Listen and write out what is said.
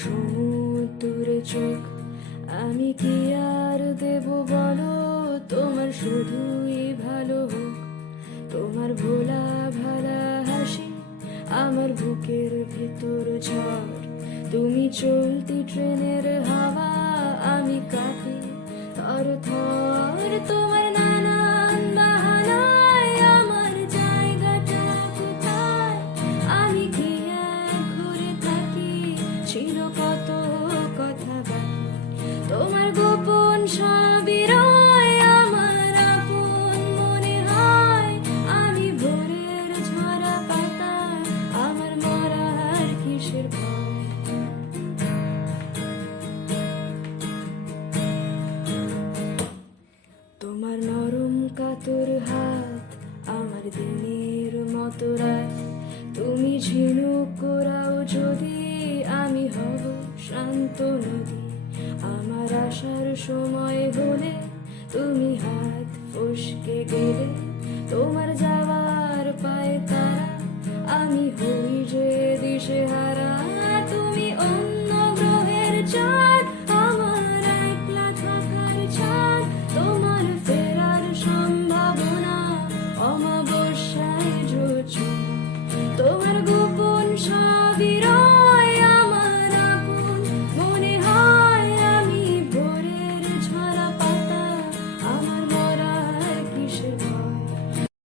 সমুদ্রে চোখ আমি কি আর দেব বলো, তোমার শুধুই ভালো হোক। তোমার ভোলা ভালা হাসি আমার বুকের ভিতর ঝড়, তুমি চলতি ট্রেনের হাওয়া আমি কাঁপি থর থর। তোমার নানান বাহানায় আমার জায়গাটা কোথায়, আমি কি এক ঘুরে থাকি, ছিল কত কথা বাকি। তোমার গোপন সবই রয় আমার আপন মনে হয়, আমি ভোরের ঝরা পাতা আমার মরার কিসের ভয়। তোমার নরম কাতর হাত আমার দিনের মতো রাত, তুমি ঝিনুক কোরাও যদি আমি হব শান্ত নদী। আমার আসার সময় হলে তুমি হাত ফসকে গেলে, তোমার যাওয়ার পায়ে তারা আমি হই যে